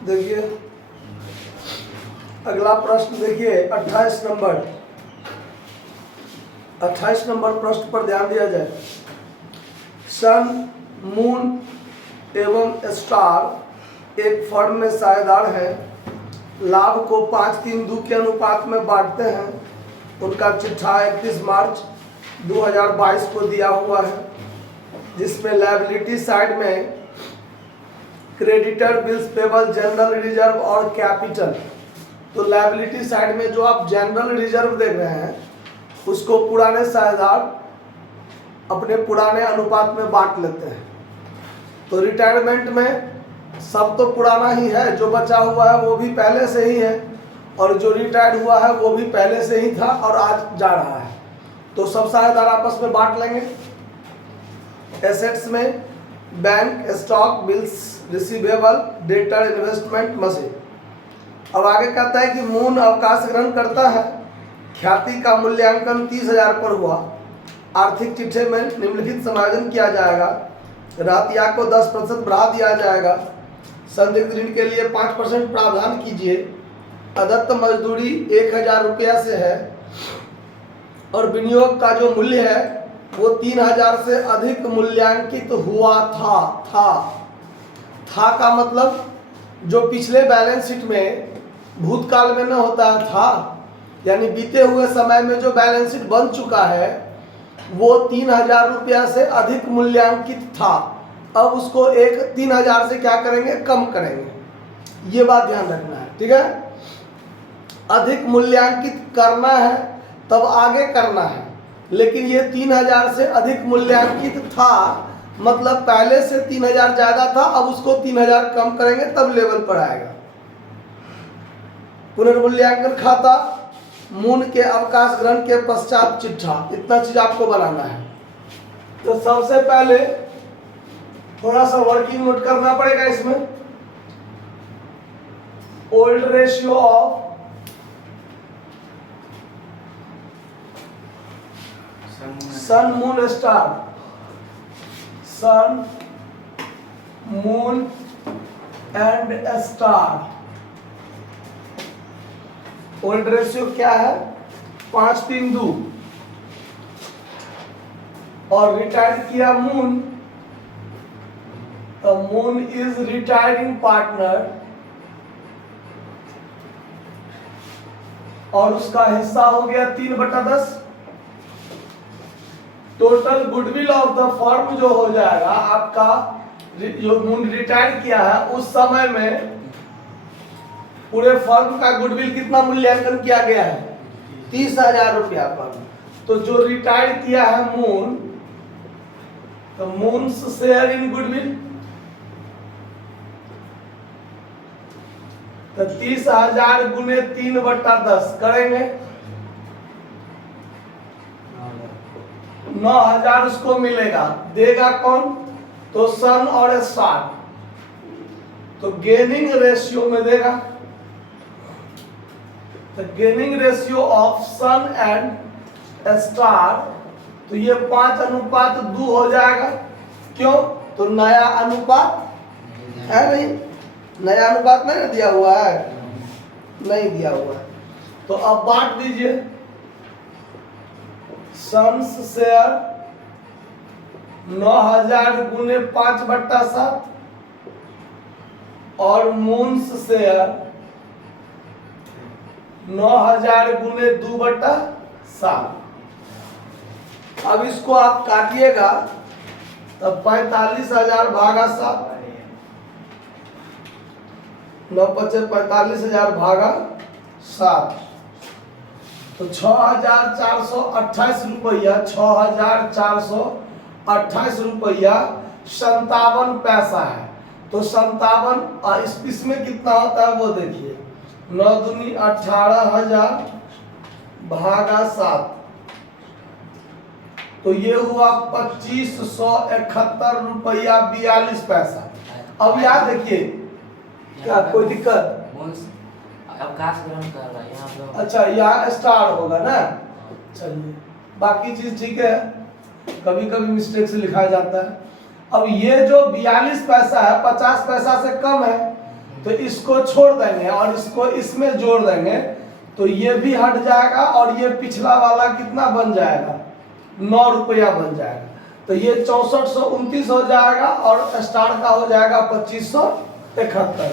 देखिए अगला प्रश्न देखिए 28 नंबर 28 नंबर प्रश्न पर ध्यान दिया जाए। सन, मून एवं स्टार एक फर्म में साझेदार हैं, लाभ को 5-3-2 के अनुपात में बांटते हैं। उनका चिट्ठा 31 मार्च 2022 को दिया हुआ है, जिसमें लायबिलिटी साइड में creditor, bills payable, general reserve और कैपिटल। तो लायबिलिटी साइड में जो आप जनरल रिजर्व देख रहे हैं उसको पुराने साझेदार अपने पुराने अनुपात में बांट लेते हैं। तो रिटायरमेंट में सब तो पुराना ही है, जो बचा हुआ है वो भी पहले से ही है, और जो रिटायर्ड हुआ है वो भी पहले से ही था और आज जा रहा है। तो सब साझेदार आपस में बांट लेंगे। एसेट्स में bank, stock, bills, receivable, debtor, investment, machine. अब आगे कहता है कि मून अवकाश ग्रहण करता है, ख्याति का मूल्यांकन 30,000 पर हुआ। आर्थिक चिट्ठे में निम्नलिखित समायोजन किया जाएगा। रातिया को 10% बढ़ा दिया जाएगा। संदिग्ध ऋण के लिए 5% प्रावधान कीजिए। अदत्त मजदूरी 1,000 रुपया से है और विनियोग का जो मूल्य है वो 3,000 से अधिक मूल्यांकित हुआ था का मतलब जो पिछले बैलेंस शीट में भूतकाल में न होता था, यानी बीते हुए समय में जो बैलेंस शीट बन चुका है वो 3,000 रुपया से अधिक मूल्यांकित था। अब उसको 3,000 से क्या करेंगे, कम करेंगे। ये बात ध्यान रखना है, ठीक है। अधिक मूल्यांकित करना है तब आगे करना है, लेकिन ये 3,000 से अधिक मूल्यांकित था मतलब पहले से 3,000 ज्यादा था, अब उसको 3,000 कम करेंगे तब लेवल पर आएगा। पुनर्मूल्यांकन खाता, मून के अवकाश ग्रहण के पश्चात चिट्ठा, इतना चीज आपको बनाना है। तो सबसे पहले थोड़ा सा वर्किंग नोट करना पड़ेगा इसमें। Old ratio of Sun, Moon, Star. Sun, Moon and Star. Old ratio क्या है, 5-3-2। और रिटायर्ड किया मून, तो मून इज रिटायरिंग पार्टनर और उसका हिस्सा हो गया 3/10। Total goodwill of the firm जो हो जाएगा आपका, जो मून रिटायर किया है उस समय में पूरे फर्म का गुडविल कितना मूल्यांकन किया गया है, 30,000 रुपया पर। तो जो रिटायर किया है मून, तो मून्स शेयर इन गुडविल, तो 30,000 गुने 3/10 करेंगे, 9,000 उसको मिलेगा। देगा कौन, तो सन और स्टार। तो गेनिंग रेशियो में देगा, तो gaining ratio of Sun and Star, तो ये 5:2 हो जाएगा। क्यों, तो नया अनुपात है नहीं, नया अनुपात नहीं दिया हुआ है, नहीं दिया हुआ है। तो अब बांट दीजिए। सन्स शेयर 9,000 गुने 5/7 और मून्स शेयर 9,000 गुने 2/7। अब इसको आप काटिएगा तब 45,000 भागा 7, 9×5 45,000 भागा 7, तो 6,428 रुपया, 6,428 रुपया 57 पैसा है। तो 57 इसमें कितना होता है वो देखिए, 9 दूनी 18,000 भागा 7, तो ये हुआ 2,571 रुपया 42 पैसा। अब याद देखिए, क्या कोई दिक्कत, अवकाश ग्रहण कर रहा है यहाँ पे। अच्छा यहाँ स्टार होगा ना, चलिए बाकी चीज ठीक है, कभी कभी मिस्टेक से लिखा जाता है। अब ये जो 42 पैसा है 50 पैसा से कम है, तो इसको छोड़ देंगे और इसको इसमें जोड़ देंगे, तो ये भी हट जाएगा और ये पिछला वाला कितना बन जाएगा, 9 रुपया बन जाएगा। तो ये 6429 हो जाएगा और स्टार का हो जाएगा 2571।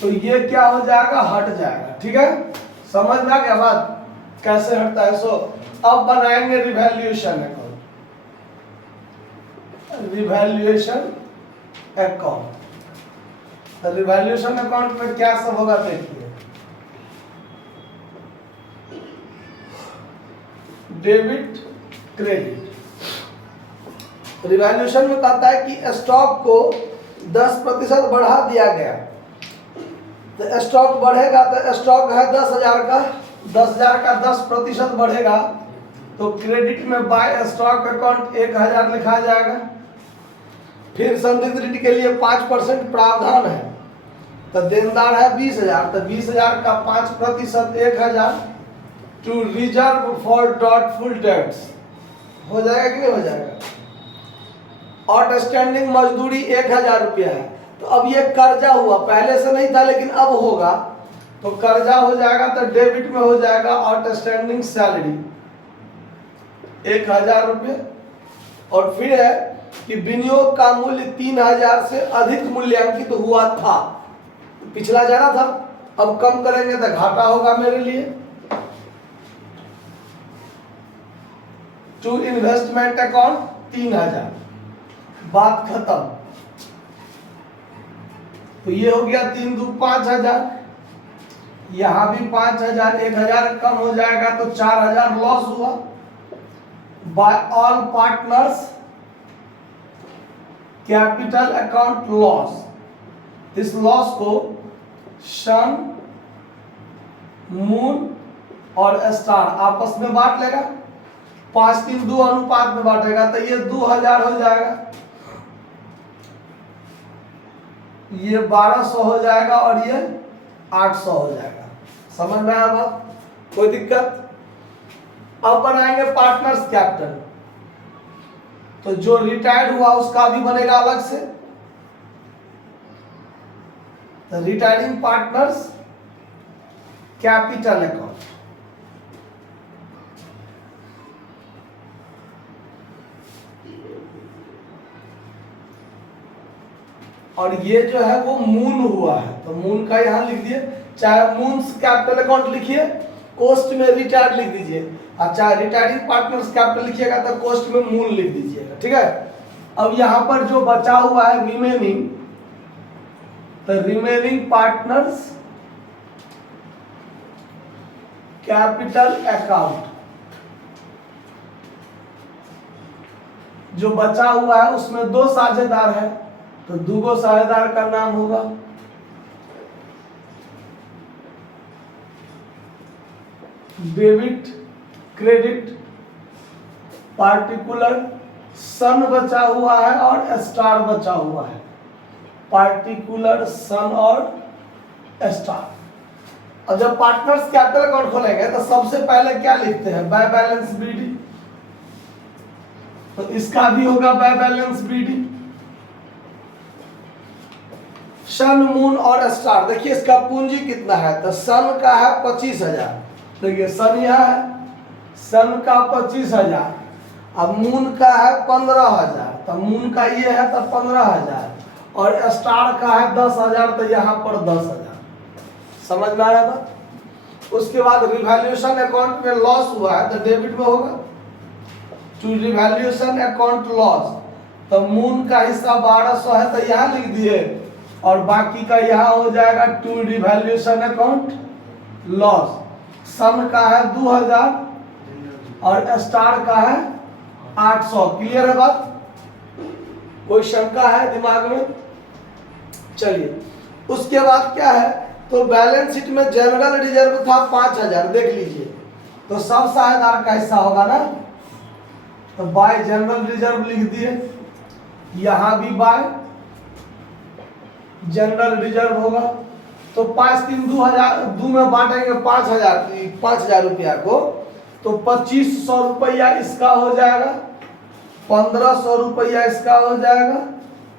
तो ये क्या हो जाएगा, हट जाएगा। ठीक है, समझ में आ गया बात कैसे हटता है। सो अब बनाएंगे revaluation account. Revaluation account, revaluation account में क्या सब होगा देखिए। Debit credit. रिवैल्यूएशन में कहता है कि स्टॉक को 10% बढ़ा दिया गया, तो स्टॉक बढ़ेगा, तो स्टॉक है 10,000 का, 10,000 का 10% बढ़ेगा, तो क्रेडिट में बाय स्टॉक अकाउंट 1,000 लिखा जाएगा। फिर संदिग्ध ऋण के लिए 5% प्रावधान है, तो देनदार है 20,000, तो 20,000 का 5% 1,000 to reserve for doubtful dates हो जाएगा कि नहीं हो जाएगा। आउटस्टैंडिंग मजदूरी 1,000 रुपया है, तो अब ये कर्जा हुआ, पहले से नहीं था लेकिन अब होगा, तो कर्जा हो जाएगा, तो डेबिट में हो जाएगा आउटस्टैंडिंग सैलरी 1,000 रुपये। और फिर है कि विनियोग का मूल्य 3,000 से अधिक मूल्यांकित हुआ था, पिछला ज्यादा था, अब कम करेंगे तो घाटा होगा मेरे लिए। टू इन्वेस्टमेंट अकाउंट 3,000, बात खत्म। तो ये हो गया 3 दू 5,000, यहां भी 5,000, 1,000 कम हो जाएगा तो 4,000 लॉस हुआ। By all partners capital account loss. इस लॉस को सन, मून और स्टार आपस में बांट लेगा, 5-3-2 अनुपात में बांटेगा, तो ये 2,000 हो जाएगा, ये 1,200 हो जाएगा और ये 800 हो जाएगा। समझ में आया बात, कोई दिक्कत। अब बनाएंगे पार्टनर्स कैपिटल, तो जो रिटायर्ड हुआ उसका भी बनेगा अलग से, तो रिटायरिंग पार्टनर्स कैपिटल अकाउंट। और ये जो है वो मून हुआ है, तो मून का यहां लिख दिए, चाहे मून्स कैपिटल अकाउंट लिखिए, कोस्ट में रिटायर्ड लिख दीजिए, और चाहे रिटायरिंग पार्टनर्स कैपिटल लिखिएगा तो कोस्ट में मून लिख दीजिएगा। ठीक है, अब यहां पर जो बचा हुआ है रिमेनिंग, तो रिमेनिंग पार्टनर्स कैपिटल अकाउंट, जो बचा हुआ है उसमें 2 साझेदार है, तो 2 साझेदार का नाम होगा डेबिट क्रेडिट पार्टिकुलर। सन बचा हुआ है और स्टार बचा हुआ है, पार्टिकुलर, सन और स्टार। अब जब पार्टनर्स कैपिटल अकाउंट खोलेंगे तो सबसे पहले क्या लिखते हैं, बाय बैलेंस बीडी, तो इसका भी होगा by balance BD. Sun, Moon और स्टार, देखिए इसका पूंजी कितना है, तो सन का है 25,000, देखिए सन यह है, सन का 25,000, अब मून का है 15,000, तो मून का ये है तो 15,000, और स्टार का है 10,000, तो यहाँ पर 10,000। समझ में आया था। उसके बाद रिवैल्यूएशन अकाउंट में लॉस हुआ है तो डेबिट में होगा, टू रिवैल्यूएशन अकाउंट लॉस, तो मून का हिस्सा 1,200 है तो यहाँ लिख दिए, और बाकी का यहाँ हो जाएगा टू रिवैल्यूएशन अकाउंट लॉस। सन का है 2,000 और स्टार का है 800। क्लियर है बात, कोई शंका है दिमाग में। चलिए उसके बाद क्या है, तो बैलेंस शीट में जनरल रिजर्व था 5,000, देख लीजिए, तो सब साझेदार का हिस्सा होगा ना, तो बाय जनरल रिजर्व लिख दिए, यहां भी बाय जनरल रिजर्व होगा, तो 5-3-2,000 2 में बांटेंगे 5,000 रुपया को, तो 2,500 रुपया इसका हो जाएगा, 1,500 रुपया इसका हो जाएगा,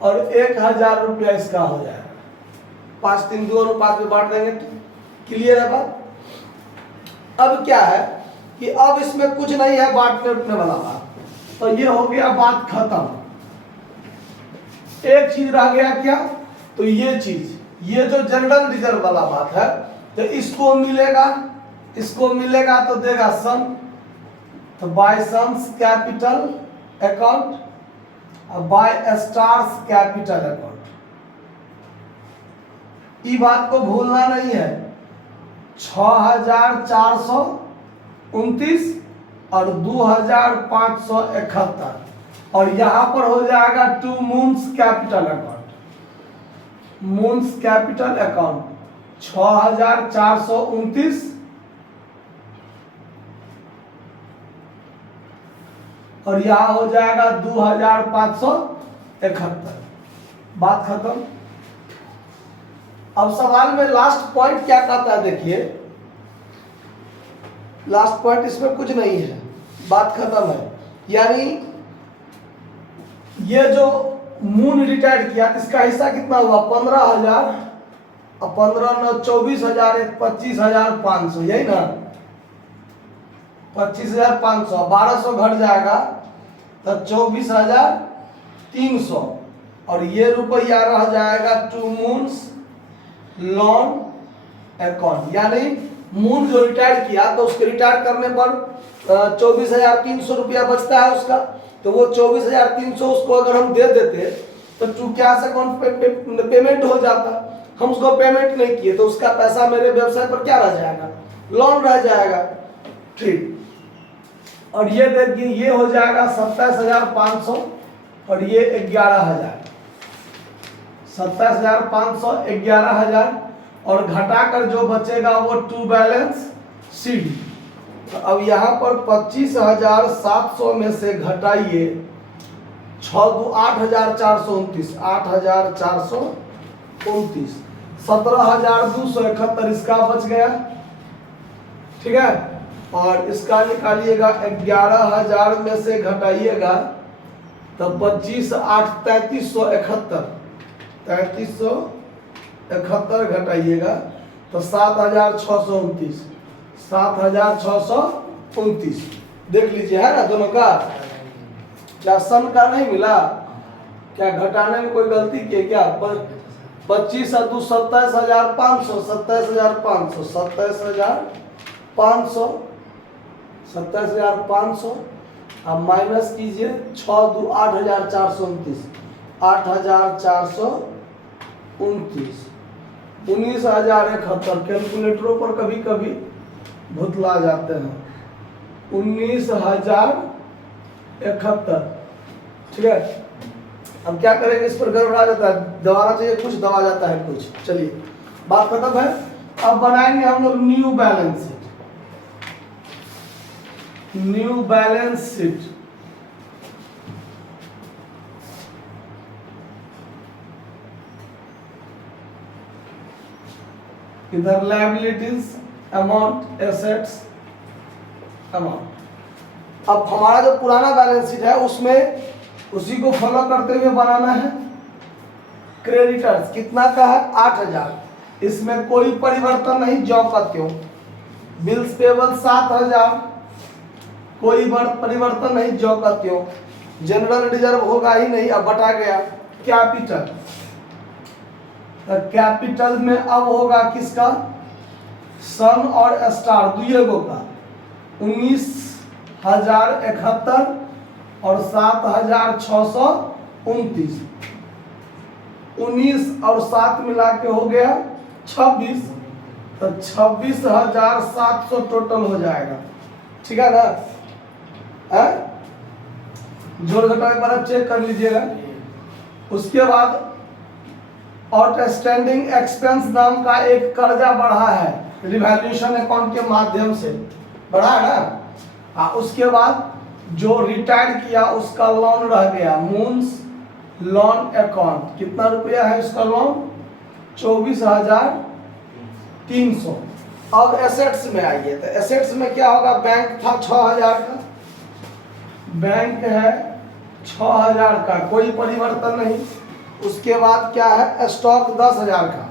और 1,000 रुपया इसका हो जाएगा। 5-3-2 अनुपात में बांट देंगे। क्लियर है बात? अब क्या है कि अब इसमें कुछ नहीं है बांटने उठने वाला बात, तो ये हो गया बात खत्म। एक चीज रह गया क्या, तो ये चीज, ये जो जनरल रिजर्व वाला बात है, तो इसको मिलेगा तो देगा सम, तो बाय सम्स कैपिटल अकाउंट और बाय स्टार्स कैपिटल अकाउंट। ये बात को भूलना नहीं है। 6429 और 2571 और यहां पर हो जाएगा to Moon's capital account, Moon's capital account 6429 और यहां हो जाएगा 2571। बात खत्म। अब सवाल में लास्ट पॉइंट क्या कहता है, देखिए लास्ट पॉइंट इसमें कुछ नहीं है, बात खत्म है। यानी ये जो मून रिटायर्ड किया इसका हिस्सा कितना हुआ, 15,000 और 15 9 24,000, 25,500, यही ना, 25,500, 1200 घट जाएगा तो 24,300 और ये रुपया रह जाएगा टू मून्स लोन अकाउंट। यानी मून जो रिटायर किया तो उसके रिटायर करने पर 24,300 रुपया बचता है उसका, तो वो 24,300 उसको अगर हम दे देते तो टू कैश अकाउंट पे पेमेंट हो जाता। हम उसको पेमेंट नहीं किए तो उसका पैसा मेरे व्यवसाय पर क्या रह जाएगा, लोन रह जाएगा। ठीक, और ये देखिए ये हो जाएगा 27,500 और ये 11,000, 27,500 11,000 और घटाकर जो बचेगा वो टू बैलेंस शीट। तो अब यहाँ पर 25,700 में से घटाइए 8,429, 8,429, 17,271 इसका बच गया। ठीक है, और इसका निकालिएगा 11,000 में से घटाइएगा तो 25,8 3371 घटाइएगा तो 7,629, 7,629। देख लीजिए, है ना दोनों का। क्या सम का नहीं मिला, क्या घटाने में कोई गलती की क्या? 25 और 2 27,500, 27,500, 27,500, 27,500 अब माइनस कीजिए 6 2 8,429, 8,429, 19,071। कैलकुलेटरों पर कभी कभी भुतला जाते हैं। 19,071। ठीक है, अब क्या करेंगे, इस पर गड़बड़ा जाता है, दबाना चाहिए कुछ, दबा जाता है कुछ। चलिए बात खत्म है। अब बनाएंगे हम लोग new balance sheet. New balance sheet इधर लायबिलिटीज अमाउंट, एसेट्स अमाउंट। अब हमारा जो पुराना बैलेंस शीट है उसमें उसी को फॉलो करते हुए बनाना है। क्रेडिटर्स कितना का है, 8,000, इसमें कोई परिवर्तन नहीं, ज्यों का त्यों। बिल्स पेबल 7,000, कोई परिवर्तन नहीं, ज्यों का त्यों। जनरल रिजर्व होगा ही नहीं, अब बटा गया। कैपिटल, तो कैपिटल में अब होगा किसका, सन और स्टार दुइगो का। 19,071 और 7,629, 19 और 7 मिला के हो गया 26, तो 26,700 टोटल हो जाएगा। ठीक है ना, जोड़ घटाव एक बार आप चेक कर लीजिएगा। उसके बाद आउटस्टैंडिंग एक्सपेंस नाम का एक कर्जा बढ़ा है, रिवैल्यूएशन अकाउंट के माध्यम से बढ़ा है ना। उसके बाद जो रिटायर किया उसका लोन रह गया, मून्स लोन अकाउंट। कितना रुपया है इसका लोन, 24,300। अब एसेट्स में आइए, तो एसेट्स में क्या होगा, बैंक था 6,000 का, बैंक है 6,000 का, कोई परिवर्तन नहीं। उसके बाद क्या है, स्टॉक 10,000 का,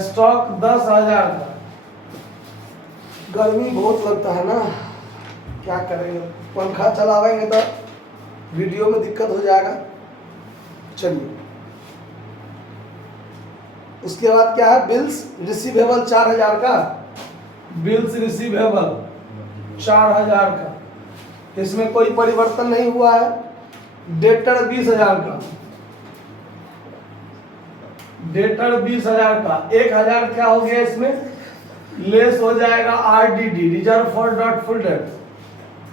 स्टॉक 10,000 का। गर्मी बहुत लगता है ना, क्या करेंगे, पंखा चलावेंगे तो वीडियो में दिक्कत हो जाएगा। चलिए, उसके बाद क्या है, बिल्स रिसीवेबल 4,000 का, बिल्स रिसीवेबल 4,000 का, इसमें कोई परिवर्तन नहीं हुआ है। डेटर 20,000 का, डेटर 20,000 का, 1,000 क्या हो गया इसमें लेस हो जाएगा RDD, reserve for doubtful date,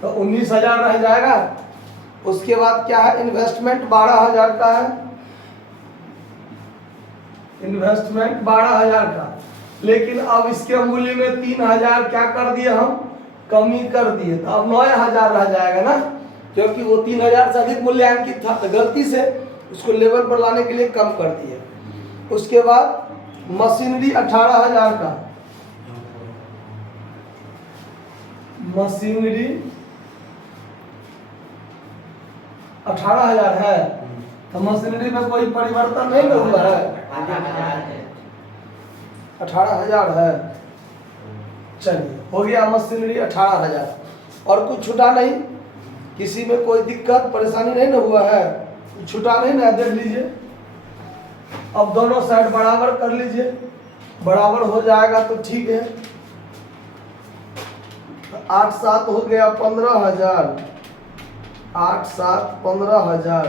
तो 19,000 रह जाएगा। उसके बाद क्या है, इन्वेस्टमेंट 12,000 का है, इन्वेस्टमेंट 12,000 का, लेकिन अब इसके मूल्य में 3,000 क्या कर दिए हम, कमी कर दिए, तो अब 9,000 रह जाएगा ना, क्योंकि वो 3,000 से अधिक मूल्यांकित था, तो गलती से उसको लेवल पर लाने के लिए कम कर दिए। उसके बाद मशीनरी 18,000 का, मशीनरी 18,000 है, तो मशीनरी में कोई परिवर्तन नहीं ना हुआ है, 18,000 है। चलिए, हो गया मशीनरी 18,000, और कुछ छूटा नहीं, किसी में कोई दिक्कत परेशानी नहीं ना हुआ है, छूटा नहीं ना, देख लीजिए। अब दोनों साइड बराबर कर लीजिए, बराबर हो जाएगा तो ठीक है। 8 7 हो गया 15,000, 8 7 15,000,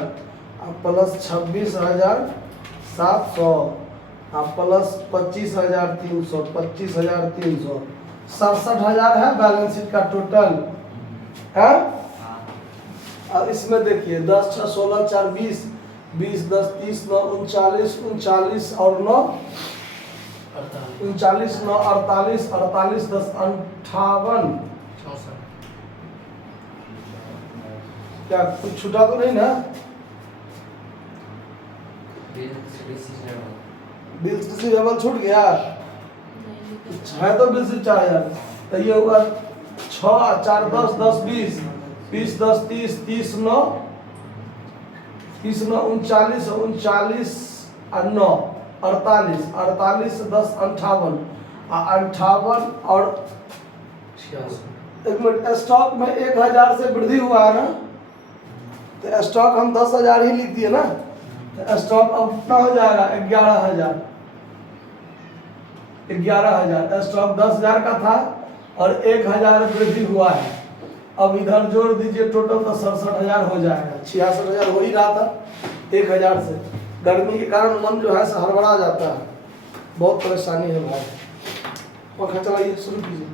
प्लस 26,700, प्लस 25,300, 25,300, 67,000 है बैलेंस शीट का टोटल है। अब इसमें देखिए 10 6 16 4 20, 20 10 30 9 39, 39 और 9 39 9 48, 48 10 58, क्या कुछ छूटा तो नहीं ना, बिल्स रिसीवेबल छूट गया है, तो बिल्स 4,000, तो ये होगा 6 4 10 10 20, 20 10 30, 30 9 39, 39 और 9 48, 48 10 58, 58 और 1 मिनट, स्टॉक में 1,000 से वृद्धि हुआ है ना, तो स्टॉक हम 10,000 ही लिख दिए ना, तो स्टॉक अब कितना हो जाएगा 11,000, 11,000, स्टॉक 10,000 का था और 1,000 वृद्धि हुआ है। अब इधर जोड़ दीजिए, टोटल तो 67,000 हो जाएगा, 66,000 हो ही रहा था 1,000 से। गर्मी के कारण मन जो है हड़बड़ा जाता है, बहुत परेशानी है भाई। पंखा चलाइए, शुरू कीजिए।